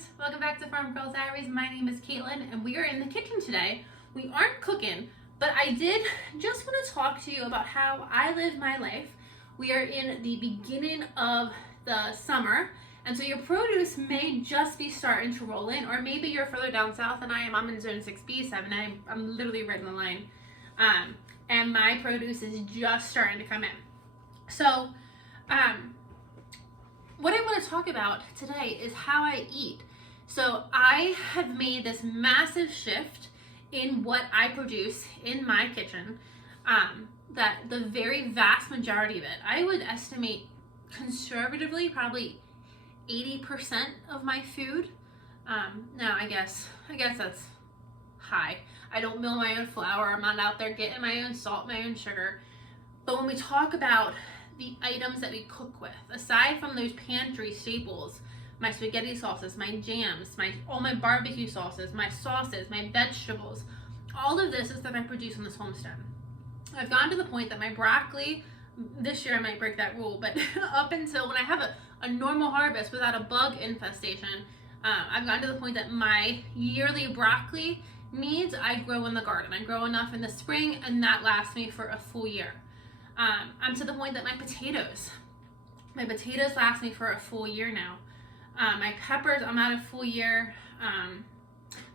friends, welcome back to Farm Girl Diaries. My name is Caitlin and we are in the kitchen today. We aren't cooking, but I did just want to talk to you about how I live my life. We are in the beginning of the summer, and so your produce may just be starting to roll in, or maybe you're further down south than I am. I'm in zone 6B, 7A. I'm literally right in the line. And my produce is just starting to come in. So, what I want to talk about today is how I eat. So I have made this massive shift in what I produce in my kitchen, that the very vast majority of it, I would estimate conservatively, probably 80% of my food. Now I guess that's high. I don't mill my own flour. I'm not out there getting my own salt, my own sugar. But when we talk about the items that we cook with, aside from those pantry staples, my spaghetti sauces, my jams, all my barbecue sauces, my sauces, my vegetables, all of this is stuff I produce on this homestead. I've gotten to the point that my broccoli, this year I might break that rule, but up until when I have a normal harvest without a bug infestation, I've gotten to the point that my yearly broccoli needs I grow in the garden. I grow enough in the spring and that lasts me for a full year. I'm to the point that my potatoes last me for a full year now. My peppers, I'm at a full year.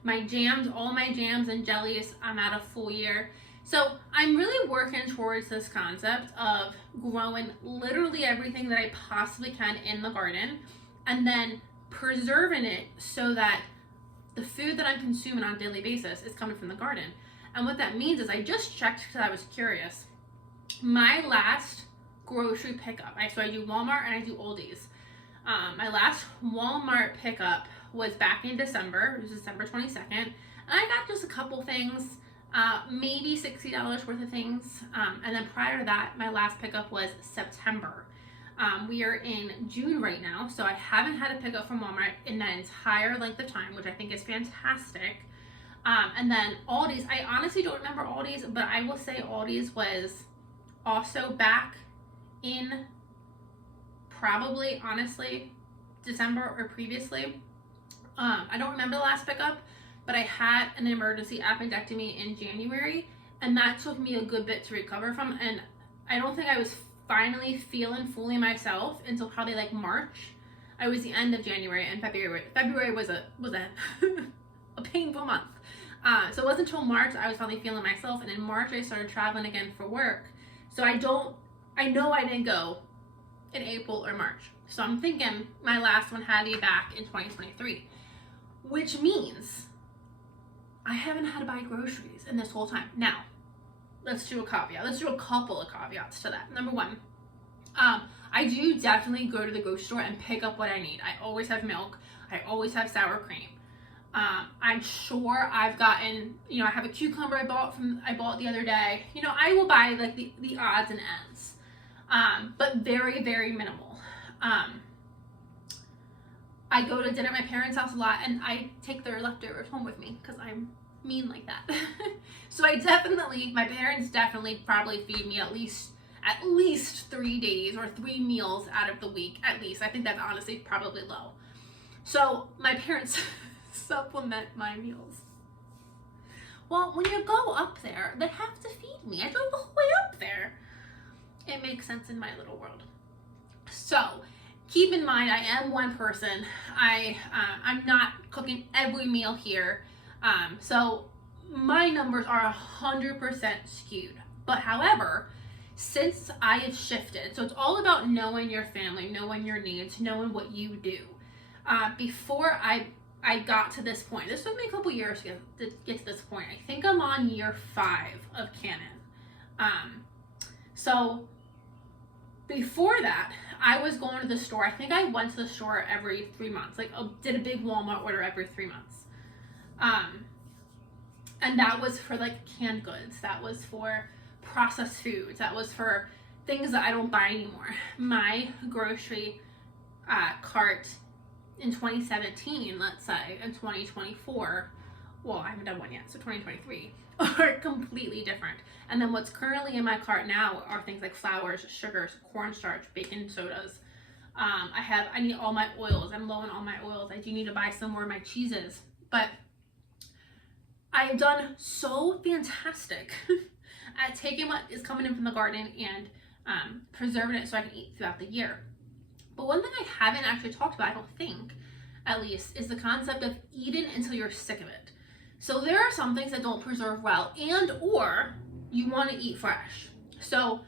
My jams, all my jams and jellies, I'm at a full year. So I'm really working towards this concept of growing literally everything that I possibly can in the garden and then preserving it so that the food that I'm consuming on a daily basis is coming from the garden. And what that means is I just checked because I was curious. My last grocery pickup, so I do Walmart and I do Aldi's. My last Walmart pickup was back in December. It was December 22nd. And I got just a couple things, maybe $60 worth of things. And then prior to that, my last pickup was September. We are in June right now, so I haven't had a pickup from Walmart in that entire length of time, which I think is fantastic. And then Aldi's, I honestly don't remember Aldi's, but I will say Aldi's was also back in probably, honestly, December or previously. I don't remember the last pickup, but I had an emergency appendectomy in January, and that took me a good bit to recover from, and I don't think I was finally feeling fully myself until probably like March. I was the end of January, and February was a a painful month. So it wasn't until March I was finally feeling myself, and in March I started traveling again for work. So I know I didn't go in April or March. So I'm thinking my last one had to be back in 2023, which means I haven't had to buy groceries in this whole time. Now, let's do a caveat. Let's do a couple of caveats to that. Number one, I do definitely go to the grocery store and pick up what I need. I always have milk. I always have sour cream. I'm sure I've gotten, I have a cucumber I bought the other day. I will buy like the odds and ends, but very, very minimal. I go to dinner at my parents' house a lot, and I take their leftovers home with me because I'm mean like that. So my parents definitely probably feed me at least 3 days or 3 meals out of the week, at least. I think that's honestly probably low. So my parents supplement my meals. Well, when you go up there, they have to feed me. I drove the whole way up there. It makes sense in my little world. So keep in mind, I am one person. I'm not cooking every meal here. So my numbers are 100% skewed. But however, since I have shifted, so it's all about knowing your family, knowing your needs, knowing what you do. Before I got to this point, this took me a couple years to get to this point. I think I'm on year 5 of Canon. So before that, I was going to the store. I think I went to the store every 3 months. Like, did a big Walmart order every 3 months. And that was for like canned goods. That was for processed foods. That was for things that I don't buy anymore. My grocery cart in 2017, let's say, and 2024, well, I haven't done one yet, so 2023, are completely different. And then what's currently in my cart now are things like flours, sugars, cornstarch, baking sodas, I need all my oils. I'm low on all my oils. I do need to buy some more of my cheeses. But I've done so fantastic at taking what is coming in from the garden and preserving it so I can eat throughout the year. But one thing I haven't actually talked about, I don't think, at least, is the concept of eating until you're sick of it. So there are some things that don't preserve well, and or you want to eat fresh. So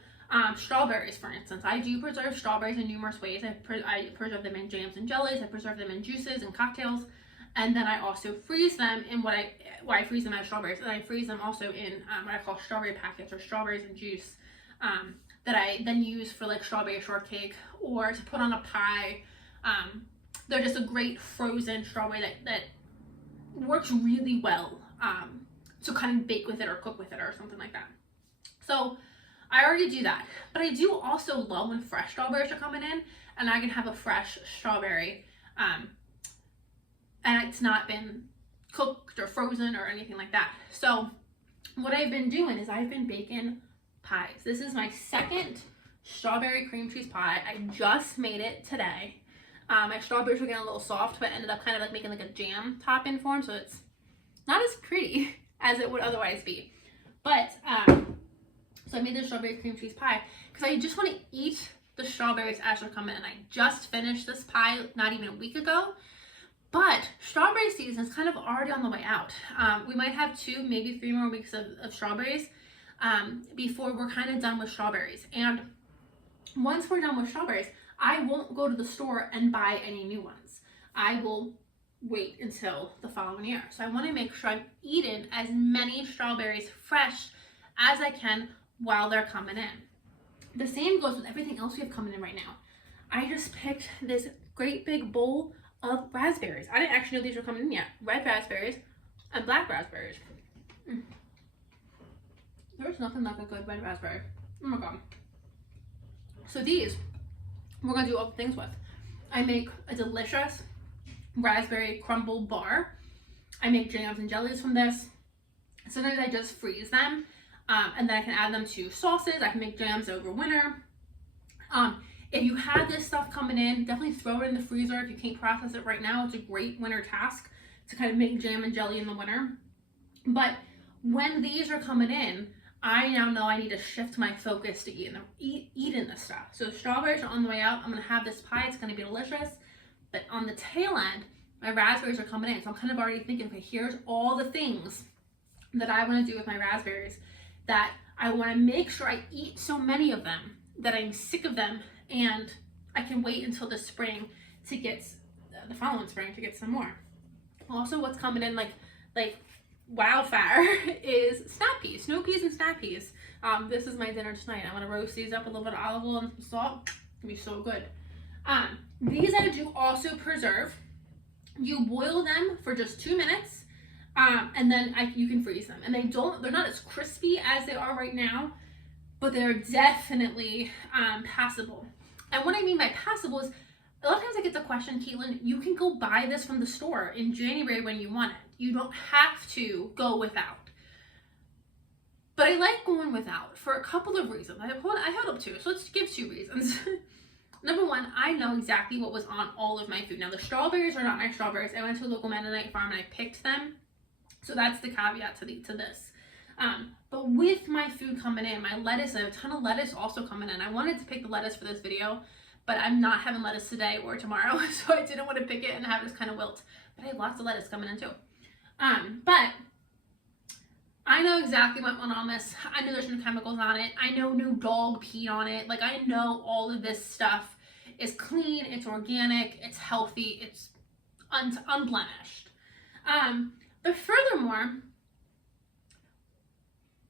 strawberries, for instance, I do preserve strawberries in numerous ways. I preserve them in jams and jellies. I preserve them in juices and cocktails, and then I also freeze them in I freeze them as strawberries, and I freeze them also in what I call strawberry packets or strawberries and juice that I then use for like strawberry shortcake or to put on a pie. They're just a great frozen strawberry that works really well to kind of bake with it or cook with it or something like that. So I already do that, but I do also love when fresh strawberries are coming in and I can have a fresh strawberry and it's not been cooked or frozen or anything like that. So what I've been doing is I've been baking pies. This is my second strawberry cream cheese pie. I just made it today. My strawberries were getting a little soft, but ended up kind of like making like a jam topping form, so it's not as pretty as it would otherwise be. But so I made this strawberry cream cheese pie because I just want to eat the strawberries as they're coming in. I just finished this pie not even a week ago, but strawberry season is kind of already on the way out. We might have 2, maybe 3 more weeks of strawberries before we're kind of done with strawberries. And once we're done with strawberries, I won't go to the store and buy any new ones. I will wait until the following year. So I want to make sure I'm eating as many strawberries fresh as I can while they're coming in. The same goes with everything else we have coming in right now. I just picked this great big bowl of raspberries. I didn't actually know these were coming in yet. Red raspberries and black raspberries. There's nothing like a good red raspberry. Oh my god. So these we're gonna do all the things with. I make a delicious raspberry crumble bar. I make jams and jellies from this. Sometimes I just freeze them and then I can add them to sauces. I can make jams over winter. If you have this stuff coming in, definitely throw it in the freezer. If you can't process it right now, it's a great winter task to kind of make jam and jelly in the winter. But when these are coming in, I now know I need to shift my focus to eating this stuff. So strawberries are on the way out. I'm going to have this pie. It's going to be delicious. But on the tail end, my raspberries are coming in. So I'm kind of already thinking, okay, here's all the things that I want to do with my raspberries that I want to make sure I eat so many of them that I'm sick of them and I can wait until the spring to get, the following spring to get some more. Also, what's coming in like wildfire is snap peas, snow peas and snap peas. This is my dinner tonight. I'm gonna roast these up with a little bit of olive oil and some salt. It'll be so good. These I do also preserve. You boil them for just 2 minutes, and then you can freeze them. And they're not as crispy as they are right now, but they're definitely passable. And what I mean by passable is, a lot of times I get the question, Caitlin, you can go buy this from the store in January when you want it. You don't have to go without. But I like going without for a couple of reasons. I held up 2, so let's give 2 reasons. Number 1, I know exactly what was on all of my food. Now, the strawberries are not my strawberries. I went to a local Mennonite farm and I picked them. So that's the caveat to this. But with my food coming in, my lettuce, I have a ton of lettuce also coming in. I wanted to pick the lettuce for this video, but I'm not having lettuce today or tomorrow, so I didn't want to pick it and have it just kind of wilt. But I have lots of lettuce coming in too. But I know exactly what went on this. I know there's no chemicals on it. I know no dog peed on it. Like, I know all of this stuff is clean, it's organic, it's healthy, it's unblemished. But furthermore,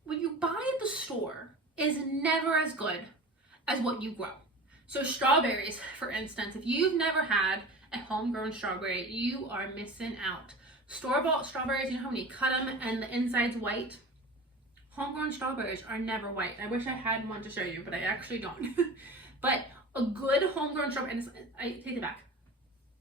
what you buy at the store is never as good as what you grow. So strawberries, for instance, if you've never had a homegrown strawberry, you are missing out. Store-bought strawberries, you know how when you cut them and the inside's white? Homegrown strawberries are never white. I wish I had one to show you, but I actually don't. But a good homegrown strawberry, and I take it back,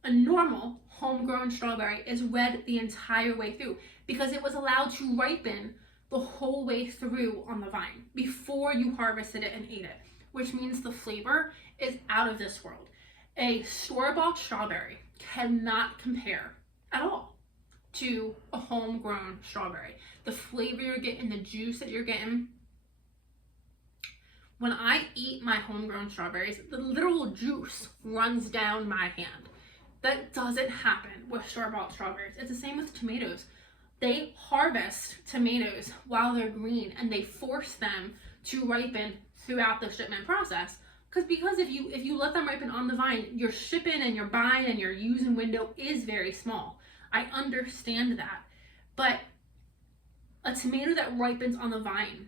a normal homegrown strawberry is red the entire way through because it was allowed to ripen the whole way through on the vine before you harvested it and ate it, which means the flavor is out of this world. A store-bought strawberry cannot compare at all to a homegrown strawberry. The flavor you're getting, the juice that you're getting. When I eat my homegrown strawberries, the literal juice runs down my hand. That doesn't happen with store-bought strawberries. It's the same with tomatoes. They harvest tomatoes while they're green and they force them to ripen throughout the shipment process. Because if you let them ripen on the vine, your shipping and your buying and your using window is very small. I understand that. But a tomato that ripens on the vine,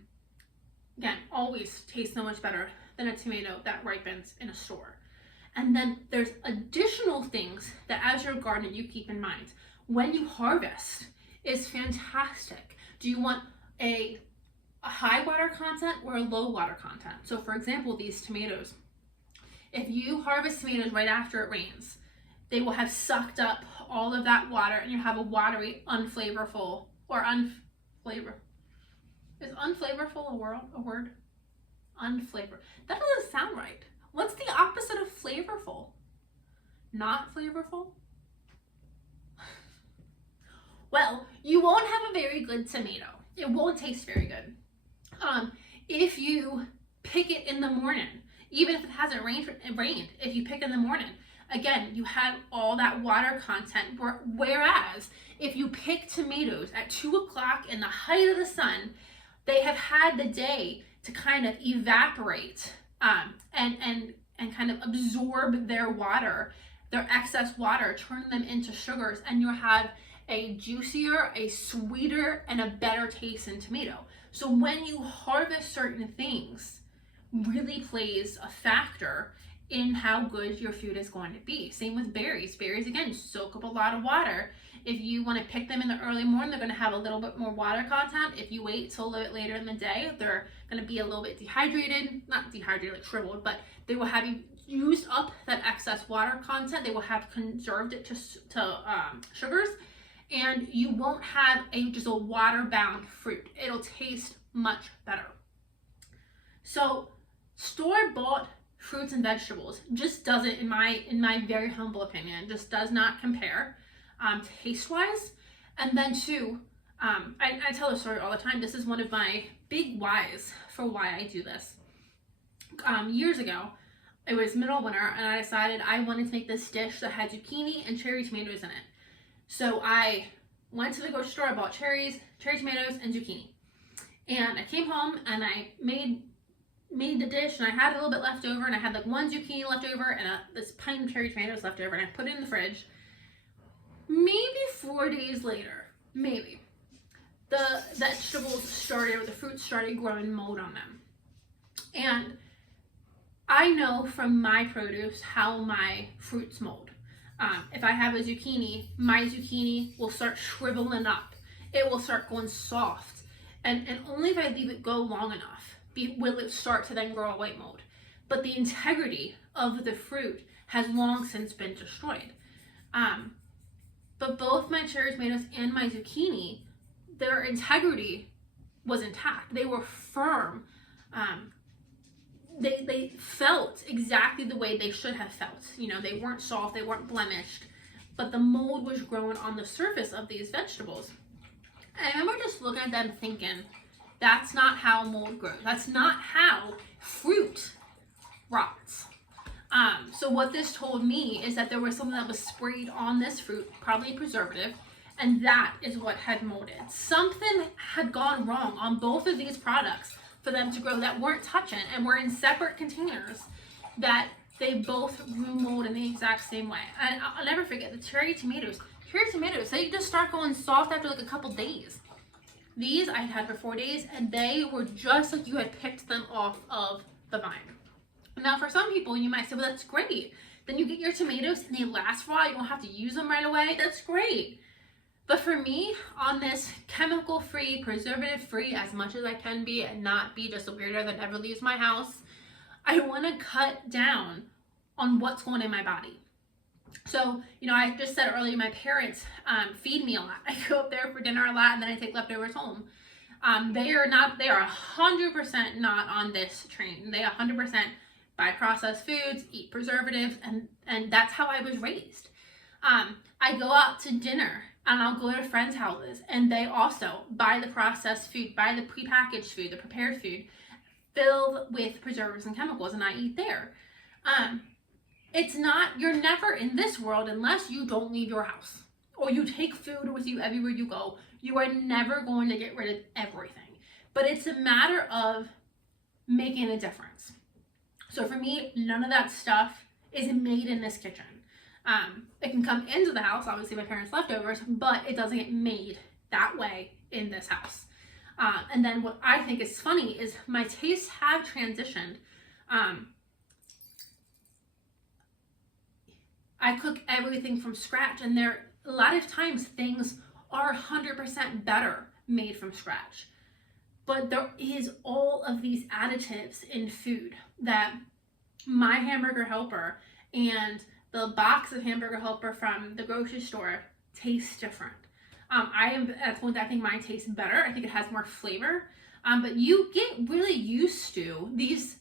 again, always tastes so much better than a tomato that ripens in a store. And then there's additional things that as you're gardening you keep in mind. When you harvest is fantastic. Do you want a high water content or a low water content? So for example, these tomatoes, if you harvest tomatoes right after it rains, they will have sucked up all of that water and you have a watery, unflavorful, or unflavor. Is unflavorful a word? Unflavor. That doesn't sound right. What's the opposite of flavorful? Not flavorful? Well, you won't have a very good tomato. It won't taste very good. If you pick it in the morning, even if it hasn't rained, if you pick in the morning, again, you have all that water content. Whereas if you pick tomatoes at 2 o'clock in the height of the sun, they have had the day to kind of evaporate and kind of absorb their water, their excess water, turn them into sugars, and you'll have a juicier, a sweeter, and a better taste in tomato. So when you harvest certain things, really plays a factor in how good your food is going to be. Same with berries. Berries, again, soak up a lot of water. If you want to pick them in the early morning, they're going to have a little bit more water content. If you wait till a little bit later in the day, they're going to be a little bit dehydrated, not dehydrated like shriveled, but they will have used up that excess water content. They will have conserved it to sugars, and you won't have just a water-bound fruit. It'll taste much better. So store-bought fruits and vegetables just doesn't, in my very humble opinion, just does not compare taste-wise. And then too, I tell this story all the time. This is one of my big whys for why I do this. Years ago, it was middle winter, and I decided I wanted to make this dish that had zucchini and cherry tomatoes in it. So I went to the grocery store, I bought cherry tomatoes, and zucchini. And I came home and I made the dish, and I had a little bit left over, and I had like one zucchini left over and this pint of cherry tomatoes left over, and I put it in the fridge. Maybe 4 days later, the vegetables started, or the fruits started growing mold on them. And I know from my produce how my fruits mold. If I have a zucchini, my zucchini will start shriveling up. It will start going soft. And only if I leave it go long enough will it start to then grow a white mold. But the integrity of the fruit has long since been destroyed. But both my cherry tomatoes and my zucchini, their integrity was intact. They were firm. They felt exactly the way they should have felt. You know, they weren't soft, they weren't blemished, but the mold was growing on the surface of these vegetables. And I remember just looking at them thinking, that's not how mold grows. That's not how fruit rots. So what this told me is that there was something that was sprayed on this fruit, probably a preservative, and that is what had molded. Something had gone wrong on both of these products for them to grow that weren't touching and were in separate containers, that they both grew mold in the exact same way. And I'll never forget the cherry tomatoes. Cherry tomatoes, they just start going soft after like a couple days. These I had for 4 days, and they were just like you had picked them off of the vine. Now for some people, you might say, well, that's great. Then you get your tomatoes and they last for a while. You don't have to use them right away. That's great. But for me, on this chemical-free, preservative-free, as much as I can be and not be just a weirdo that never leaves my house, I want to cut down on what's going in my body. So, you know, I just said earlier, my parents feed me a lot. I go up there for dinner a lot, and then I take leftovers home. They are 100% not on this train. They 100% buy processed foods, eat preservatives, and that's how I was raised. I go out to dinner and I'll go to friends' houses and they also buy the processed food, buy the prepackaged food, the prepared food, filled with preservatives and chemicals, and I eat there. It's not, you're never in this world unless you don't leave your house or you take food with you everywhere you go. You are never going to get rid of everything, but it's a matter of making a difference. So for me, none of that stuff is made in this kitchen. It can come into the house, obviously my parents' leftovers, but it doesn't get made that way in this house. And then what I think is funny is my tastes have transitioned. I cook everything from scratch, and a lot of times things are 100% better made from scratch. But there is all of these additives in food that my hamburger helper and the box of hamburger helper from the grocery store tastes different. That's one that I think mine tastes better. I think it has more flavor. But you get really used to these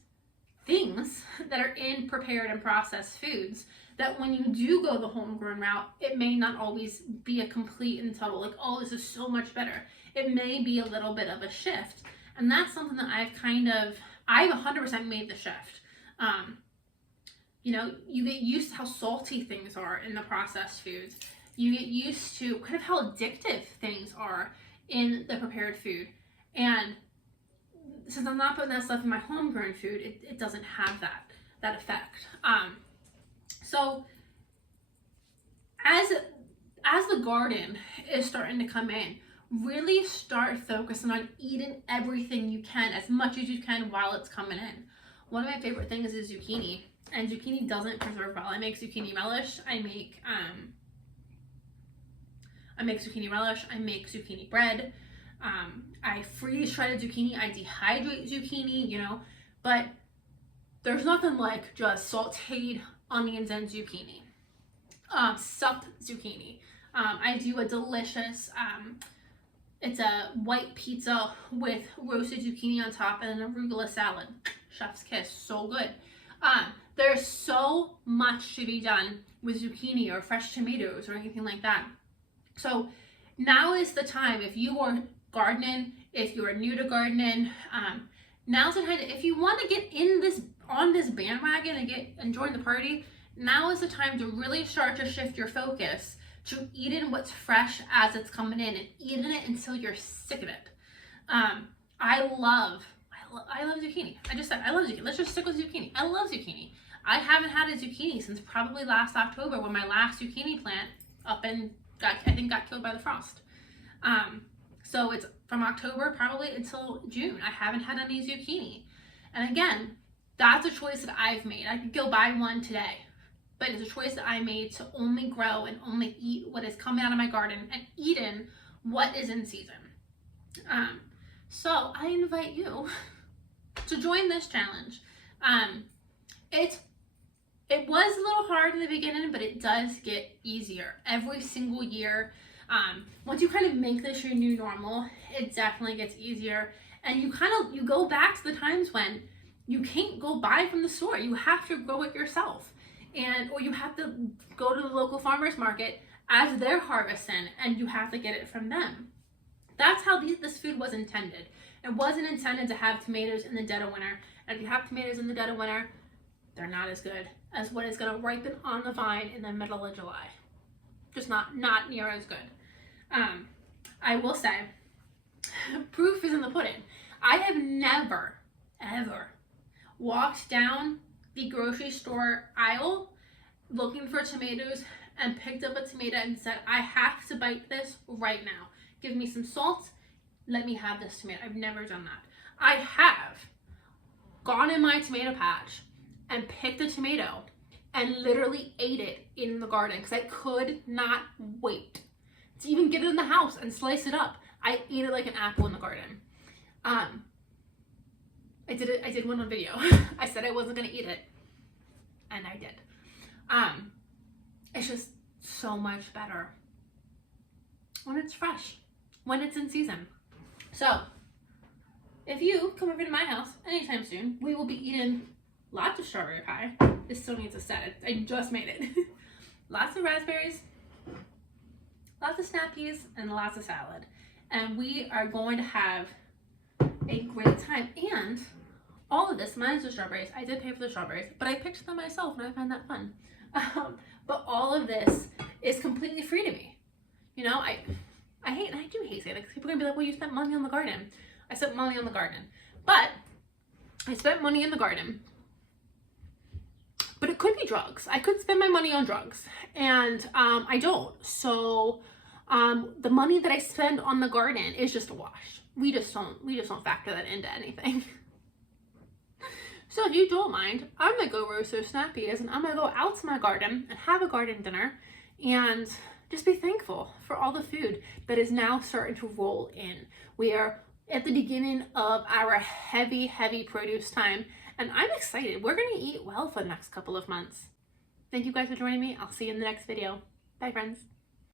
things that are in prepared and processed foods that when you do go the homegrown route, it may not always be a complete and total, like, oh, this is so much better. It may be a little bit of a shift. And that's something that I've 100% made the shift. You get used to how salty things are in the processed foods. You get used to kind of how addictive things are in the prepared food. And since I'm not putting that stuff in my homegrown food, it doesn't have that effect. So as the garden is starting to come in, really start focusing on eating everything you can, as much as you can while it's coming in. One of my favorite things is zucchini, and zucchini doesn't preserve well. I make zucchini relish. I make zucchini relish. I make zucchini bread. I freeze shredded zucchini. I dehydrate zucchini, but there's nothing like just sauteed onions and zucchini. Stuffed zucchini. I do a delicious, it's a white pizza with roasted zucchini on top and an arugula salad. Chef's kiss, so good. There's so much to be done with zucchini or fresh tomatoes or anything like that. So now is the time, if you are gardening, if you are new to gardening, now's the time. If you want to get on this bandwagon and join the party, now is the time to really start to shift your focus to eating what's fresh as it's coming in and eating it until you're sick of it. I love zucchini. I just said I love zucchini. Let's just stick with zucchini. I love zucchini. I haven't had a zucchini since probably last October, when my last zucchini plant got killed by the frost. So it's from October probably until June. I haven't had any zucchini. And again, that's a choice that I've made. I could go buy one today, but it's a choice that I made to only grow and only eat what is coming out of my garden and eating what is in season. So I invite you to join this challenge. It was a little hard in the beginning, but it does get easier every single year. Once you kind of make this your new normal, it definitely gets easier. And you go back to the times when you can't go buy from the store. You have to grow it yourself. Or you have to go to the local farmer's market as they're harvesting, and you have to get it from them. That's how this food was intended. It wasn't intended to have tomatoes in the dead of winter. And if you have tomatoes in the dead of winter, they're not as good as what is going to ripen on the vine in the middle of July. Just not near as good. I will say, proof is in the pudding. I have never, ever walked down the grocery store aisle looking for tomatoes and picked up a tomato and said, I have to bite this right now. Give me some salt. Let me have this tomato. I've never done that. I have gone in my tomato patch and picked a tomato and literally ate it in the garden because I could not wait to even get it in the house and slice it up. I ate it like an apple in the garden. I did one on video. I said I wasn't gonna eat it, and I did. It's just so much better when it's fresh, when it's in season. So if you come over to my house anytime soon, we will be eating lots of strawberry pie. This still needs a set. I just made it. Lots of raspberries, lots of snap peas, and lots of salad. And we are going to have a great time. And all of this, minus the strawberries, I did pay for the strawberries, but I picked them myself and I find that fun. But all of this is completely free to me. You know, I do hate saying it because people are gonna be like, well, you spent money on the garden. I spent money on the garden. But I spent money in the garden. But it could be drugs. I could spend my money on drugs. And I don't. So the money that I spend on the garden is just a wash. We just don't factor that into anything. So if you don't mind, I'm gonna go roast those snap peas and I'm gonna go out to my garden and have a garden dinner and just be thankful for all the food that is now starting to roll in. We are at the beginning of our heavy produce time, and I'm excited. We're gonna eat well for the next couple of months. Thank you guys for joining me. I'll see you in the next video. Bye, friends.